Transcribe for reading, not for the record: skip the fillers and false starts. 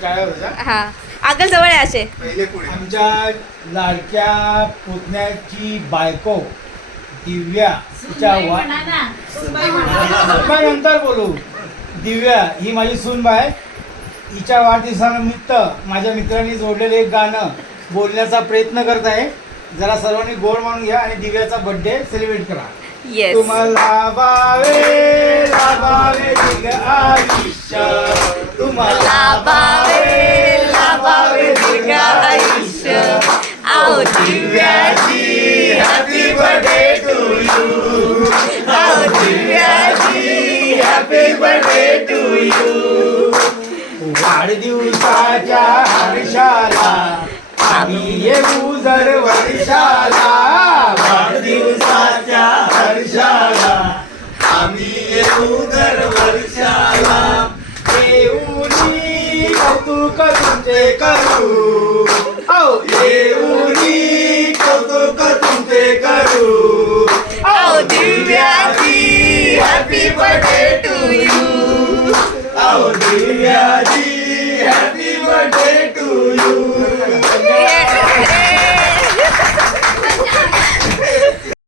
हा अगल जवळ आहे असे. आमच्या लाडक्या पुतण्याची बायको दिव्या तिच्या नंतर बोलू. दिव्या ही माझी सूनबाई. हिच्या वाढदिवसानिमित्त माझ्या मित्रांनी जोडलेलं एक गाणं बोलण्याचा प्रयत्न करत आहे. जरा सर्वांनी गोड म्हणून घ्या आणि दिव्याचा बर्थडे सेलिब्रेट करा. येस. तुम्हाला बावे लाभावे दिग आयुष्य, तुम्हाला लाभावे लाभावे दिग आयुष्य. आओ दिव्याची हॅपी बर्थडे टू यू. आओ दिव्याची हॅपी बर्थडे टू यू. वाढदिवसाच्या हर्षाला आम्ही येऊ दर वर्षाला. वाढदिवसाच्या हर्षाला आम्ही येऊ दर वर्षाला. येऊनी कौतुक तुमचे करू. येऊनी कौतुक तुमचे करू. आओ दिव्याची हॅपी बर्थडे टू यू. दिव्याची हॅपी बर्थडे टू यू.